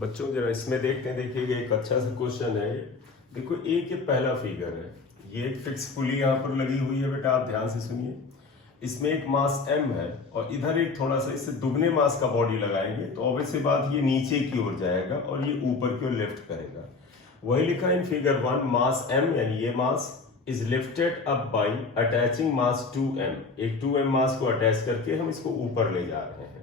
बच्चों जरा इसमें देखते हैं, देखिएगा एक अच्छा सा क्वेश्चन है। देखो एक ये पहला फिगर है, ये एक फिक्स पुली यहाँ पर लगी हुई है बेटा, आप ध्यान से सुनिए। इसमें एक मास m है और इधर एक थोड़ा सा इससे दुगने मास का बॉडी लगाएंगे तो ऑब्वियस सी बात ये नीचे की ओर जाएगा और ये ऊपर की ओर लिफ्ट करेगा। वही लिखा है इन फिगर 1, मास m यानी ये mass is lifted up by attaching mass 2m। एक 2m मास को अटैच करके हम इसको ऊपर ले जा रहे हैं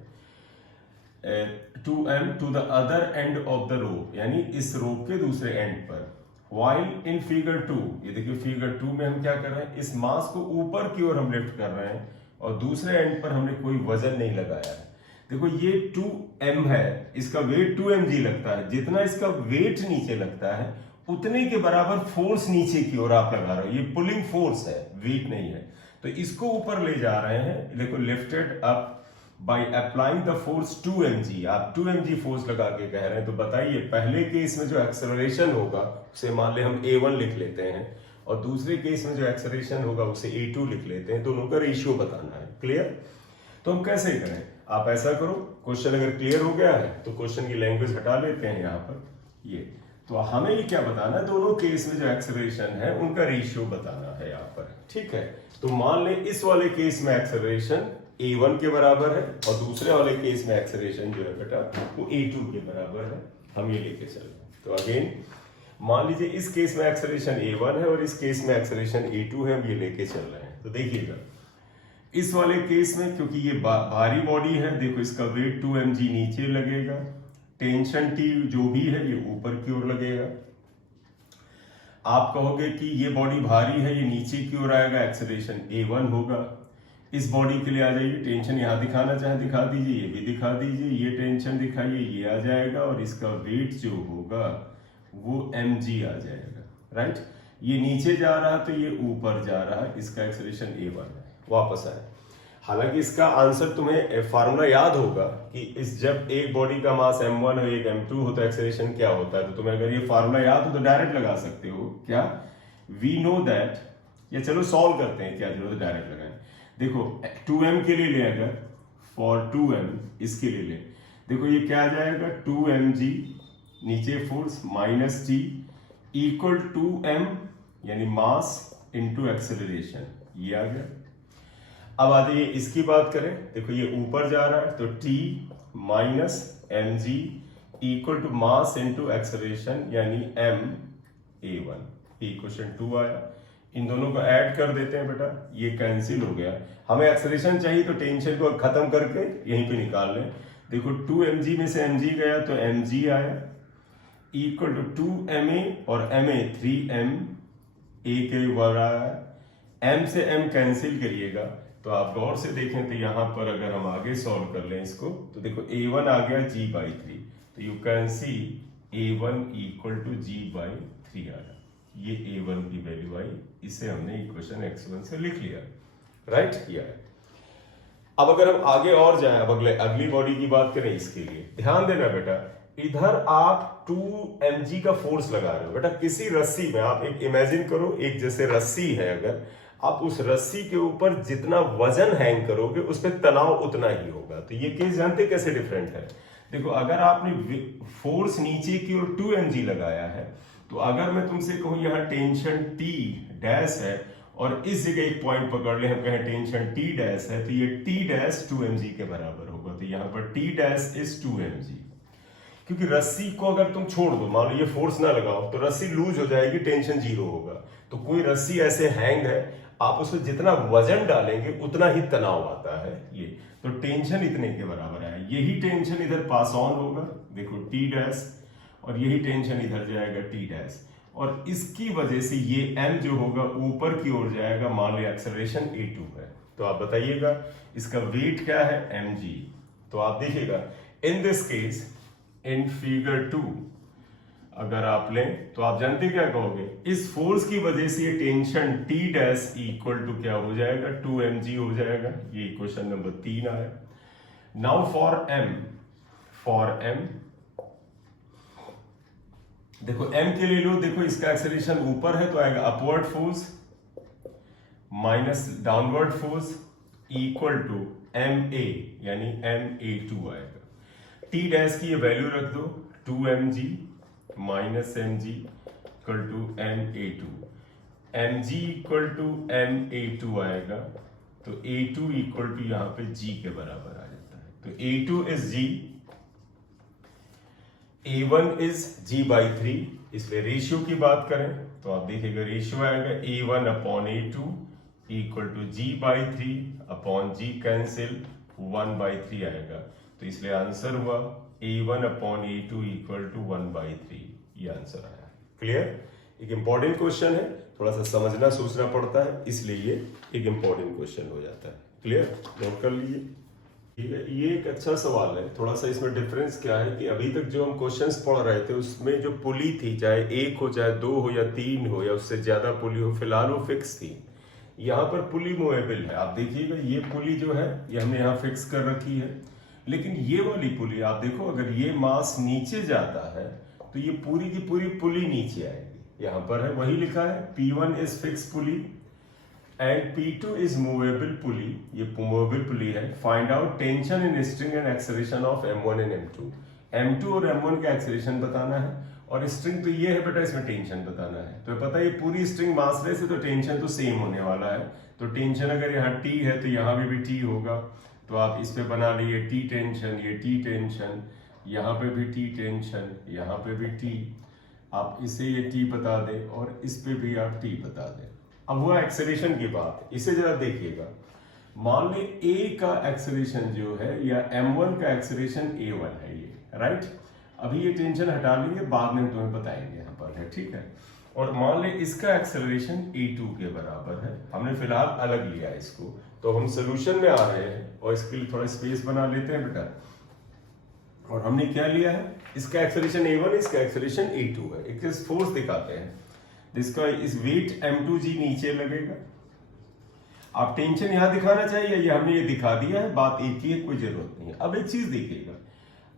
2m to the other end of the rope, यानी इस रोप के दूसरे एंड पर। वाइल इन फिगर 2, ये देखिए फिगर 2 में हम क्या कर रहे हैं, इस मास को ऊपर की ओर हम लिफ्ट कर रहे हैं और दूसरे एंड पर हमने कोई वजन नहीं लगाया है। देखो ये 2m है, इसका वेट 2mg लगता है। जितना इसका वेट नीचे लगता है उतने के बराबर फोर्स नीचे की ओर आप लगा रहे हो। ये पुलिंग फोर्स है, वेट नहीं है। तो इसको ऊपर ले जा रहे हैं, देखो lifted up by applying the force 2mg। आप 2mg फोर्स लगा के कह रहे हैं। तो बताइए पहले केस में जो एक्सेलरेशन होगा उसे मान ले हम a1 लिख लेते हैं और दूसरे केस में जो एक्सेलरेशन होगा उसे a2 लिख लेते हैं। दोनों का रेशियो बताना है। क्लियर? तो हम कैसे करें, आप ऐसा करो, क्वेश्चन अगर क्लियर हो गया है तो क्वेश्चन की लैंग्वेज हटा लेते हैं यहाँ पर। ये तो हमें ये क्या बताना है, दोनों केस में जो एक्सेलरेशन है उनका रेशियो बताना है यहाँ पर। ठीक है, तो मान ले इस वाले केस में एक्सेलरेशन a1 के बराबर है और दूसरे वाले केस में एक्सेलरेशन जो है बेटा वो a2 के बराबर है। हम ये लेके चल रहे हैं। तो अगेन मान लीजिए इस केस में एक्सेलरेशन a1 है और इस केस में एक्सेलरेशन a2 है, हम ये लेके चल रहे हैं। तो देखिएगा इस वाले केस में क्योंकि ये भारी बॉडी है, देखो इसका वेट 2mg नीचे लगेगा, टेंशन T जो भी है ये ऊपर की ओर लगेगा। आप कहोगे कि ये बॉडी भारी है, ये नीचे की ओर आएगा, एक्सेलरेशन a1 होगा। इस बॉडी के लिए आ जाइए, टेंशन यहाँ दिखाना चाहे दिखा दीजिए, ये भी दिखा दीजिए, ये टेंशन दिखाइए, ये आ जाएगा और इसका वेट जो होगा वो mg आ जाएगा। राइट, ये नीचे जा रहा तो ये ऊपर जा रहा, इसका एक्सेलरेशन a1 है। वापस आए, हालांकि इसका आंसर तुम्हें फार्मूला याद होगा कि इस जब एक बॉडी का मास m1 और एक m2 हो तो एक्सेलरेशन क्या होता है। तो तुम्हें अगर ये फार्मूला याद हो तो डायरेक्ट लगा सकते हो। क्या? वी नो दैट, या चलो सॉल्व करते हैं, क्या जरूरत है डायरेक्ट लगाएं। देखो 2m के लिए ले, अगर फॉर 2m इसके लिए ले, देखो ये क्या आ जाएगा 2mg नीचे force minus t equal to m यानी मास इनटू एक्सेलरेशन, ये आ गया। अब आ जाइए इसकी बात करें, देखो ये ऊपर जा रहा है तो t minus mg equal to mass into acceleration यानी m a1। इक्वेशन 2 आया। इन दोनों को ऐड कर देते हैं बेटा, ये कैंसिल हो गया। हमें एक्सेलरेशन चाहिए तो टेंशन को खत्म करके यहीं पे निकाल लें। देखो 2mg में से mg गया तो mg आया इक्वल टू 2ma और ma 3m a के ऊपर आया। m से m कैंसिल करिएगा तो आप गौर से देखें तो यहाँ पर अगर हम आगे सॉल्व कर लें इसको तो देखो a1 आ गया g/3, तो you can see a1 equal to g/3 आया। ये a1 की वैल्यू आई, इसे हमने इक्वेशन x1 से लिख लिया। राइट, किया है। अब अगर हम आगे और जाएं, अब अगली बॉडी की बात करें, इसके लिए ध्यान देना बेटा, इधर आप 2mg का फोर्स लगा रहे हो बेटा किसी रस्सी में। आप एक इमेजिन करो, एक जैसे रस्सी है, अगर आप उस रस्सी के ऊपर जितना वजन हैंग करोगे उस पर तनाव उतना ही होगा। तो ये केस जानते कैसे डिफरेंट है। देखो अगर आपने फोर्स नीचे की ओर 2mg लगाया है तो अगर मैं तुमसे कहूं यहाँ टेंशन T डैश है और इस जगह एक पॉइंट पकड़ ले, हम कहें टेंशन T डैश है, तो ये T डैश 2mg के बराबर होगा। तो यहाँ पर T डैश इज 2mg। क्योंकि रस्सी को अगर तुम छोड़ दो, मान लो ये फोर्स ना लगाओ तो रस्सी लूज हो जाएगी, टेंशन 0 होगा। तो कोई रस्सी ऐसे हैंग है, आप उसमें जितना वजन डालेंगे उतना ही तनाव आता है। ये तो टेंशन इतने के बराबर है। यही टेंशन इधर पास ऑन होगा, देखो T डैश, और यही टेंशन इधर जाएगा T डैश, और इसकी वजह से ये m जो होगा ऊपर की ओर जाएगा। मान लो एक्सेलरेशन a2 है, तो आप बताइएगा इसका वेट क्या है, mg। तो आप देखिएगा in this case in figure 2 अगर आप लें तो आप जानते क्या कहोगे, इस फोर्स की वजह से ये tension T dash equal to क्या हो जाएगा, 2mg हो जाएगा। ये इक्वेशन नंबर 3 आया। नाउ फॉर m देखो m के लिए लो, देखो इसका एक्सेलरेशन ऊपर है तो आएगा upward force minus downward force equal to ma यानी ma2 आएगा। T डैश की ये वैल्यू रख दो 2mg minus mg equal to ma2, mg equal to ma2 आएगा, तो a2 इक्वल टू यहाँ पे g के बराबर आ जाता है। तो a2 is g, a1 is g by 3, इसलिए रेशियो की बात करें तो आप देखिएगा रेशियो आएगा a1 upon a2 equal to g by 3 upon g cancel 1 by 3 आएगा। तो इसलिए आंसर हुआ a1 upon a2 equal to 1 by 3, ये आंसर आया। क्लियर? एक इंपॉर्टेंट क्वेश्चन है, थोड़ा सा समझना सोचना पड़ता है, इसलिए ये एक इंपॉर्टेंट क्वेश्चन हो जाता है। क्लियर? नोट कर लीजिए। ये एक अच्छा सवाल है। थोड़ा सा इसमें डिफरेंस क्या है कि अभी तक जो हम क्वेश्चंस पढ़ रहे थे उसमें जो पुली थी, चाहे एक हो चाहे दो हो या तीन हो या उससे ज्यादा पुली हो, फिलहाल वो फिक्स थी। यहाँ पर पुली मूवेबल है। आप देखिएगा ये पुली जो है ये हमने यहाँ फिक्स कर रखी है, लेकिन ये वाली पुली आप देखो, अगर ये मास नीचे जाता है तो ये पूरी की पूरी पुली नीचे आएगी। यहाँ पर है वही लिखा है P1 is fix pulley and P2 is movable pulley, ये मूवेबल पुली है। Find out tension in string and acceleration of M1 and M2। M2 और M1 का एक्सेलरेशन बताना है, और स्ट्रिंग तो ये है बेटा, इसमें टेंशन बताना है। तो पता है ये पूरी स्ट्रिंग मासलेस है तो टेंशन तो सेम होने वाला है। तो टेंशन अगर यहाँ T है तो यहाँ भी T होगा, तो आप इस पे बना लीजिए T टेंशन, ये T टेंशन, यहाँ पे भी T टेंशन, यहाँ पे भी T, आप इसे ये T बता दें और इस पे भी आप T बता दें। अब हुआ एक्सेलरेशन की बात, इसे जरा देखिएगा। मान ले A का एक्सेलरेशन जो है या M1 का एक्सेलरेशन A1 है ये, राइट? अभी ये टेंशन हटा लेंगे, बाद में तुम्हें बताएंगे यहाँ पर है, ठीक है? और मान ले इसका एक्सेलरेशन A2 के बराबर है, हमने फिलहाल अलग लिया है इसको, तो हम सोल्यूशन में आ रहे हैं और इसके लिए थोड़ा स्पेस बना लेते हैं बेटा। और हमने क्या लिया है, इसका एक्सेलरेशन A1, इसका एक्सेलरेशन A2 है। एक फोर्स दिखाते हैं, इसका इस वेट M2G नीचे लगेगा। आप टेंशन यहां दिखाना चाहिए, ये हमने ये दिखा दिया है, बात एक ही है, कोई जरूरत नहीं है। अब एक चीज देखिएगा,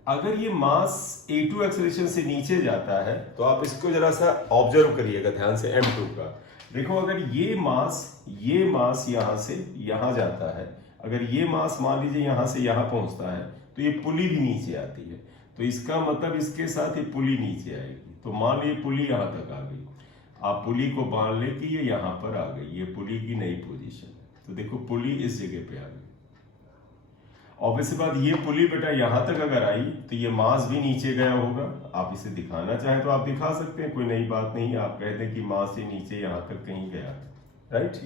अगर ये मास A2 एक्सेलरेशन से नीचे जाता है तो आप इसको जरा सा ऑब्जर्व करिएगा ध्यान से M2 का। देखो अगर ये मास यहां से यहां जाता है, अगर ये मास मान लीजिए यहां से यहां पहुंचता है तो ये पुली भी नीचे आती है, तो इसका मतलब इसके साथ ये पुली नीचे आएगी। तो मान लीजिए पुली यहां तक आ गई, आप पुली को मान ले कि ये यहां पर आ गई, ये पुली की नई पोजीशन है। तो देखो पुली इस जगह पे आ गई। ऑब्वियस बात, ये पुली बेटा यहां तक अगर आई तो ये मास भी नीचे गया होगा। आप इसे दिखाना चाहें तो आप दिखा सकते हैं, कोई नई बात नहीं है। आप कहते हैं कि मास ये नीचे यहां तक कहीं गया, राइट?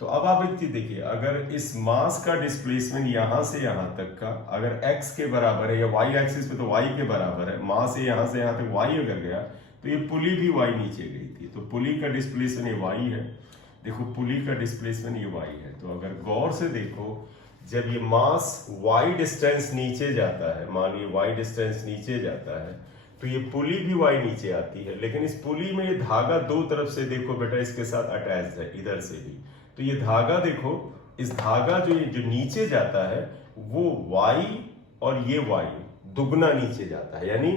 तो अब आप एक चीज देखिए, अगर इस मास का डिस्प्लेसमेंट यहां से यहां तक का अगर x के बराबर है या y एक्सिस पे तो y के बराबर है, मास से यहां तक y अगर गया तो ये पुली भी y नीचे गई थी, तो पुली का डिस्प्लेसमेंट ये y है। देखो पुली का डिस्प्लेसमेंट ये y है, तो अगर गौर से देखो, जब ये मास y डिस्टेंस नीचे जाता है, मान लीजिए y डिस्टेंस नीचे जाता है, तो ये पुली भी y नीचे आती है। लेकिन इस पुली में ये धागा दो तरफ से देखो बेटा इसके साथ अटैच है, इधर से भी। तो ये धागा देखो, इस धागा जो नीचे जाता है वो y और ये y दुगना नीचे जाता है। यानी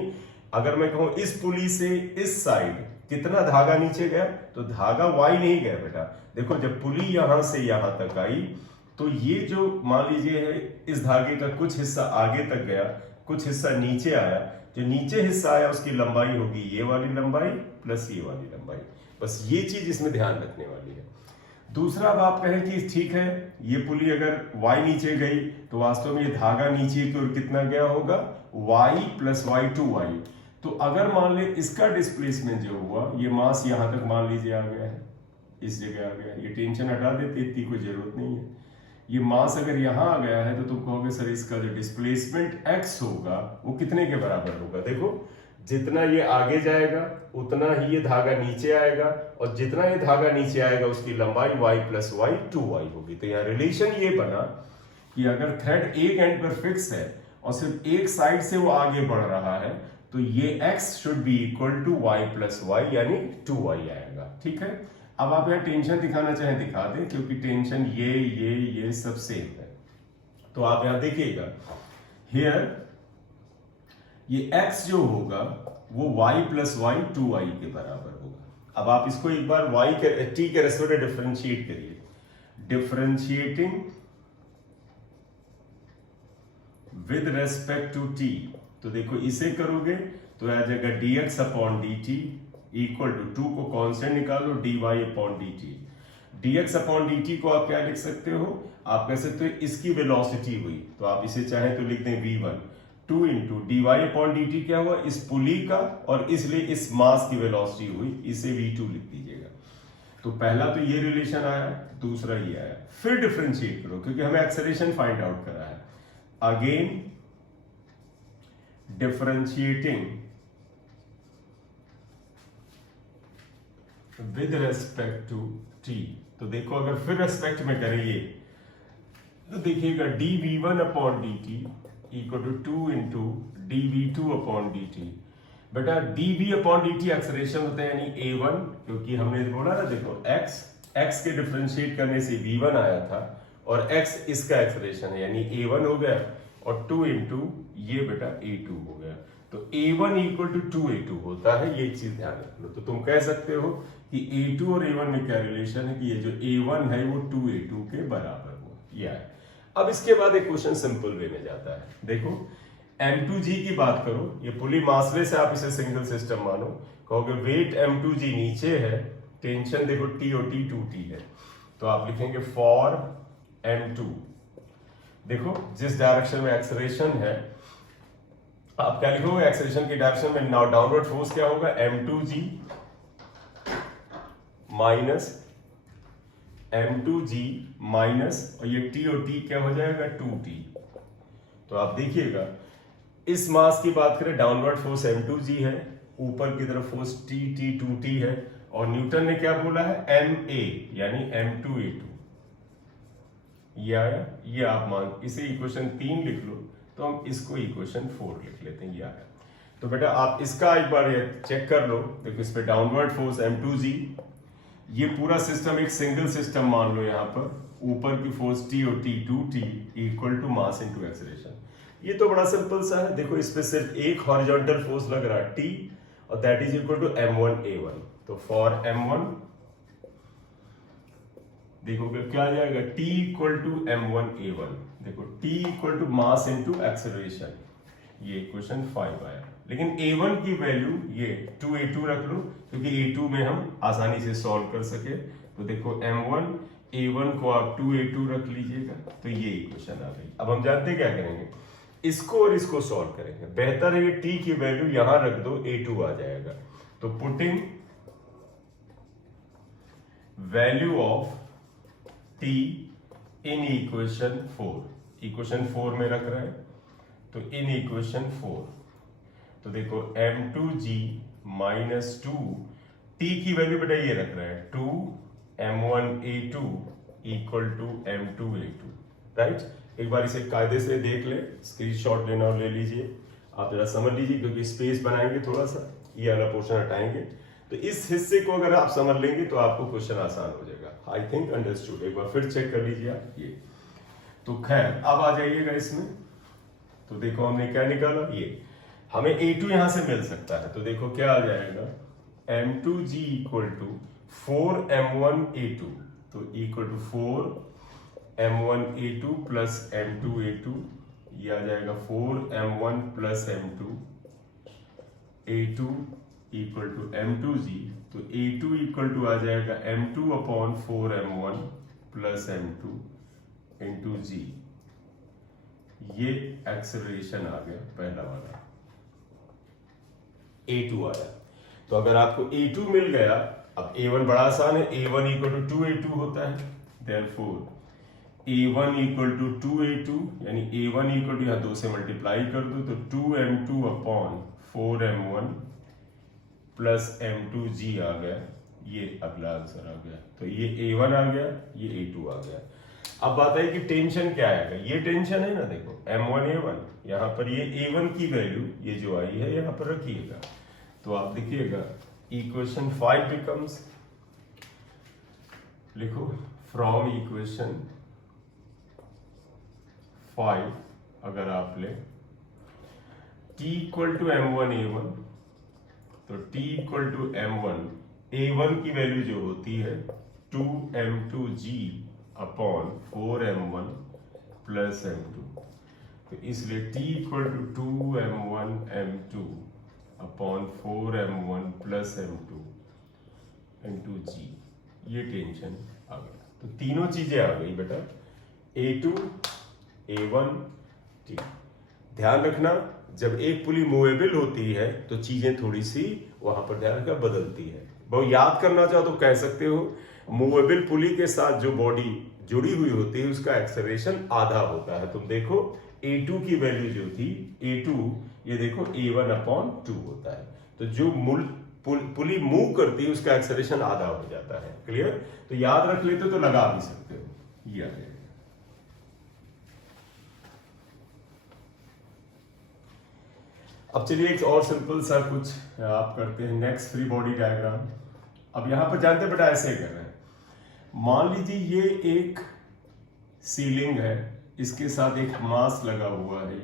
अगर मैं कहूं इस पुली से इस साइड कितना धागा नीचे गया, तो धागा y नहीं गया बेटा। देखो जब पुली यहां से यहां तक आई तो ये जो मान लीजिए है इस धागे का कुछ हिस्सा आगे तक गया, कुछ हिस्सा नीचे आया। जो नीचे हिस्सा आया उसकी लंबाई होगी ये वाली लंबाई प्लस ये वाली लंबाई। बस ये चीज इसमें ध्यान रखने वाली है। दूसरा, अब आप कहें कि ठीक है ये पुली अगर y नीचे गई तो वास्तव में ये धागा नीचे की ओर कितना गया होगा, y प्लस y2y। तो अगर मान ले इसका डिस्प्लेसमेंट जो हुआ, ये मास यहां तक मान लीजिए आ गया है, इस जगह आ गया, ये टेंशन हटा देते, इतनी कोई जरूरत नहीं है। ये मास अगर यहां आ गया है तो तुम कहोगे सर इसका जो डिस्प्लेसमेंट x होगा वो कितने के बराबर होगा। देखो जितना ये आगे जाएगा उतना ही ये धागा नीचे आएगा, और जितना ये धागा नीचे आएगा उसकी लंबाई y प्लस y2y होगी। तो यहाँ रिलेशन ये बना कि अगर थ्रेड एक एंड पर फिक्स है और सिर्फ एक साइड से वो आगे बढ़ रहा है तो ये x should be equal to y plus y यानी 2y आएगा। ठीक है, अब आप यहाँ टेंशन दिखाना चाहें दिखा दें, क्योंकि टेंशन ये सब सेम है। तो आप यहाँ देखिएगा, हियर ये x जो होगा वो y प्लस y2y के बराबर होगा। अब आप इसको एक बार y के t के रेस्पेक्ट में डिफरेंशिएट करिए। Differentiating with respect to t, तो देखो इसे करोगे तो आ जाएगा dx upon dt equal to 2 को कांस्टेंट निकालो dy upon dt। dx upon dt को आप क्या लिख सकते हो, आप कह सकते हो इसकी वेलोसिटी हुई, तो आप इसे चाहे तो लिख दें v1, 2 into dy upon dt क्या हुआ, इस पुली का और इसलिए इस मास की वेलोसिटी हुई, इसे v2 लिख दीजिएगा। तो पहला तो ये रिलेशन आया, दूसरा ये आया। फिर डिफरेंशिएट करो क्योंकि हमें एक्सेलरेशन फाइंड आउट करा है। Again differentiating with respect to t, तो देखो अगर फिर रेस्पेक्ट में करें ये, तो देखिएगा dv1 upon dt equal to 2 into dv2 upon dt। बेटा dv अपॉन dt एक्सेलरेशन होता है यानी a1, क्योंकि हमने बोला ना देखो x के डिफरेंशिएट करने से v1 आया था और x इसका एक्सेलरेशन है यानी a1 हो गया और 2 इंटू ये बेटा a2 हो गया। तो a1 इक्वल टू 2a2 होता है, ये चीज ध्यान रख लो। तो तुम कह सकते हो कि a2 और a1 में क्या रिलेशन है कि ये जो a1 है वो 2a2 के बराबर हो, यह है। अब इसके बाद एक क्वेश्चन सिंपल वे में जाता है। देखो m2g की बात करो, ये पुली मासलेस है, आप इसे सिंगल सिस्टम मानो, कहोगे वेट m2g नीचे है, टेंशन देखो T और T 2T है, तो आप लिखेंगे फॉर m2। देखो जिस डायरेक्शन में एक्सेलरेशन है, आप क्या लिखोगे एक्सेलरेशन की डायरेक्शन में, नाउ डाउनवर्ड फोर्स क्या होगा m2g माइनस m2g माइनस और ये T और T क्या हो जाएगा 2T। तो आप देखिएगा इस मास की बात करें, डाउनवर्ड फोर्स m2g है, ऊपर की तरफ फोर्स T2T है, और न्यूटन ने क्या बोला है ma यानी m2a2। ये आया, ये आप मान इसे इक्वेशन 3 लिख लो, तो हम इसको इक्वेशन 4 लिख लेते हैं, ये आया। तो बेटा आप इसका एक बार चेक कर लो, देखो इस पे डाउनवर्ड फोर्स m2g, ये पूरा सिस्टम एक सिंगल सिस्टम मान लो, यहाँ पर ऊपर की फोर्स T और T2T equal to mass into acceleration. ये तो बड़ा सिंपल सा है, देखो इस पे सिर्फ एक हॉरिजॉन्टल फोर्स लग रहा है T और that is equal to m1a1। तो फॉर m1 देखो क्या आ जाएगा T इक्वल टू m1a1, देखो T equal to mass into acceleration, ये इक्वेशन 5 आया। लेकिन a1 की वैल्यू ये 2a2 रख लो क्योंकि a2 में हम आसानी से सॉल्व कर सके। तो देखो m1 a1 को आप 2a2 रख लीजिएगा, तो ये इक्वेशन आ गई। अब हम जानते हैं क्या करेंगे, इसको और इसको सॉल्व करेंगे। बेहतर है ये t की वैल्यू यहां रख दो, a2 आ जाएगा। तो putting value of t in equation 4, equation 4 में रख रहे हैं, तो इन इक्वेशन 4, तो देखो m2g माइनस 2, t की वैल्यू बेटा ये रख रहे हैं 2 m1a2 equal to m2a2, right. एक बार इसे कायदे से देख ले, स्क्रीनशॉट लेना और ले लीजिए, आप जरा समझ लीजिए क्योंकि स्पेस बनाएंगे थोड़ा सा, ये वाला पोर्शन हटाएंगे, तो इस हिस्से को अगर आप समझ लेंगे तो आपको क्वेश्चन आसान हो जाएगा। आई थिंक अंडरस्टूड, एक बार फिर चेक कर लीजिए आप ये। तो खैर अब आ जाइएगा इसमें, तो देखो हमने क्या निकाला, ये हमें a2 यहां से मिल सकता है, तो देखो क्या आ जाएगा m2g इक्वल टू 4m1a2, तो equal to 4m1a2 plus m2a2, ये आ जाएगा 4m1 plus m2 a2 equal to m2g, तो a2 इक्वल टू आ जाएगा m2 upon 4m1 plus m2 into g। ये एक्सेलरेशन आ गया पहला वाला, a2 आया। तो अगर आपको a2 मिल गया, अब a1 बड़ा आसान है, a1 इक्वल टू 2a2 होता है, therefore a1 equal to 2a2 यानी a1 इक्वल टू यहाँ 2 से मल्टीप्लाई कर दो, तो 2m2 upon 4m1 plus m2g आ गया, ये अगला आंसर आ गया। तो ये a1 आ गया, ये a2 आ गया। अब बात है कि टेंशन क्या आएगा, ये टेंशन है ना, देखो m1a1, यहाँ पर ये a1 की वैल्यू ये जो आई है यहाँ पर रखिएगा, तो आप देखिएगा इक्वेशन 5 बिकम्स, लिखो फ्रॉम इक्वेशन 5 अगर आप ले t इक्वल टू m1a1, तो t equal to m1, a1 की वैल्यू जो होती है 2m2g upon 4m1 plus m2, तो इसलिए t equal to 2m1 m2 upon 4m1 plus m2 into g, ये टेंशन आ गया। तो तीनों चीजें आ गई बेटा, A2 A1 T। ध्यान रखना जब एक पुली मूवेबल होती है तो चीजें थोड़ी सी वहां पर ध्यान रखना बदलती है। बहुत याद करना चाहो तो कह सकते हो मूवेबल पुली के साथ जो बॉडी जुड़ी हुई होती है उसका एक्सेलरेशन आधा होता है। तुम देखो A2 की वैल्यू जो थी A2, ये देखो A1 अपॉन 2 होता है। तो जो पुली मूव करती है उसका एक्सेलरेशन आधा हो जाता है। क्लियर? तो याद रख लेते हो तो लगा भी सकते हो। ये आ जाएगा। अब चलिए एक और सिंपल सा कुछ आप करते हैं, नेक्स्ट फ्री बॉडी डायग्राम। अब यहां पर जानते बेटा ऐसे कर रहे हैं, मान लीजिए ये एक सीलिंग है, इसके साथ एक मास लगा हुआ है,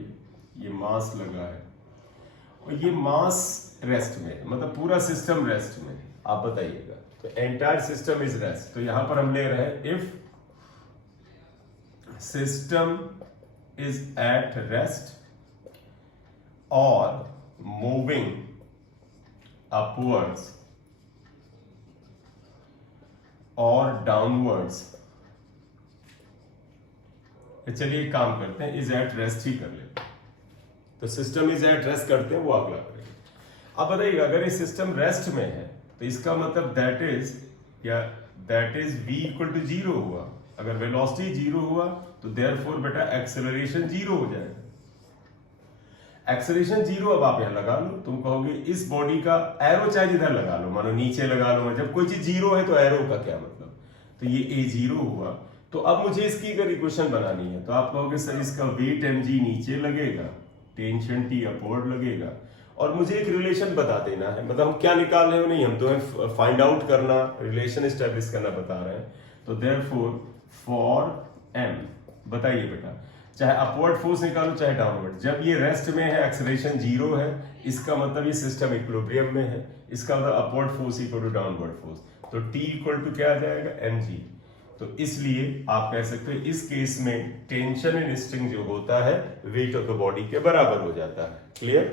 ये मास लगा है और ये मास रेस्ट में, मतलब पूरा सिस्टम रेस्ट में। आप बताइएगा, तो एंटायर सिस्टम इज रेस्ट। तो यहां पर हम ले रहे हैं if system is at rest और मूविंग अपवर्ड्स और डाउनवर्ड्स। चलिए एक काम करते हैं, इज एट रेस्ट ही कर लेते हैं। तो सिस्टम इज एट रेस्ट करते हैं, वो अगला करेंगे। अब बताइएगा अगर ये सिस्टम रेस्ट में है तो इसका मतलब that is v equal to 0 हुआ। अगर वेलोसिटी 0 हुआ तो देयरफॉर बेटा एक्सेलरेशन 0 हो जाएगा। एक्सेलरेशन 0 अब आप यहां लगा लो। तुम कहोगे इस बॉडी का एरो चाहे जिधर लगा लो, मानो नीचे लगा लो, जब कोई चीज 0 है तो एरो का क्या मतलब। तो ये A0 हुआ। तो अब मुझे इसकी अगर इक्वेशन बनानी है तो आप कहोगे सर इसका वेट mg नीचे लगेगा, टेंशन T अपवर्ड लगेगा, और मुझे एक रिलेशन बता देना है। मतलब हम क्या निकाल रहे हो नहीं, हम तो फाइंड आउट करना, रिलेशन एस्टेब्लिश करना बता रहे हैं। तो देयरफॉर फॉर m, बताइए बेटा, चाहे अपवर्ड फोर्स निकालो चाहे डाउनवर्ड, जब ये रेस्ट में है एक्सेलरेशन 0 है, इसका मतलब ये सिस्टम इक्विलिब्रियम में है। इसका मतलब upward force equal to downward force. तो T इक्वल टू क्या आ जाएगा, mg। तो इसलिए आप कह सकते हो इस केस में टेंशन इन स्ट्रिंग जो होता है वेट ऑफ द बॉडी के बराबर हो जाता है। क्लियर?